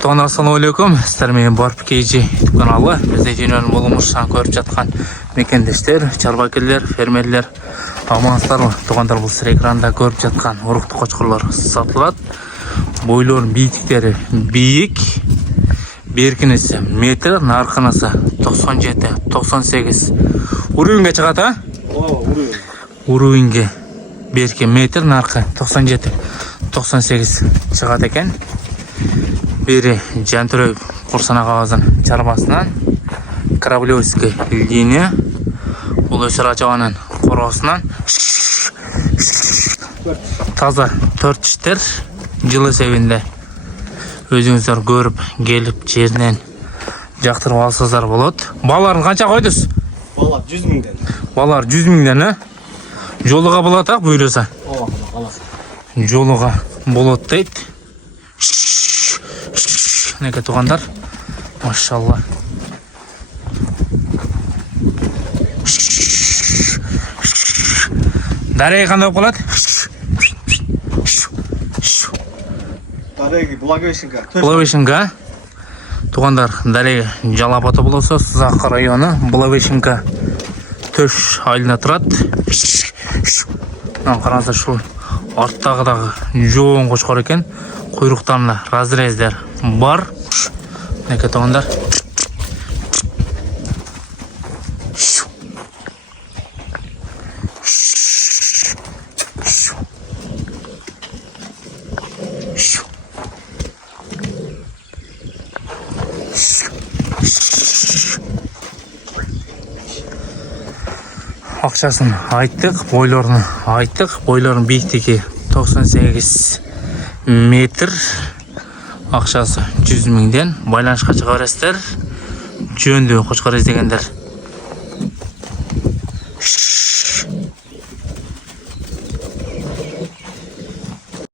Туғандар, ассалаумағалейкум. Сіздер менен Барып Кейджи каналы. Бізде жөнелін болымызшан көріп жатқан мекендештер, чарбакерлер, фермерлер, амансыздар. Туғандар, бұл сіздер экранда көріп жатқан ұрықты қошқырлар сатылады. Бойларын биіктіктері биік, беркінесі метр, нарқынысы 97-98. Уровеньге шығады, а? Уровеньге берке метр, нарқы 97-98 шығады екен. Бері Жантүрек Құрсана қағазын чарбасынан Кораблевский линия бұл өсір ачауанын қорғасынан таза 4 іштер жылы севінде өзіңіздер көріп келіп жерінен жақтырып алсыздар болады. Баларын қанша қойдыз? Балар 100 мыңден. Балар 100 мыңден, жолыға болады ақ бұйырса? Жолыға болады дейді. Неке туғандар, машалла. Дареги қандай болып қалады? Дареги Благовещенка. Благовещенка. Туғандар, Дареги Жалапаты болса, Сызақы районы, Благовещенка төш айлына тұрады. Қараңыздар, шу арттағыдағы жоғын қошқар екен. Құйрықтарына разрездер бар. Неке туғандар. Ақшасын айттық, бойларын айттық. Бойларын биіктігі 98 метр. Ақшасы 100 мыңден. Байланышқа шығарыстыр. Жөнді қошқар іздегендер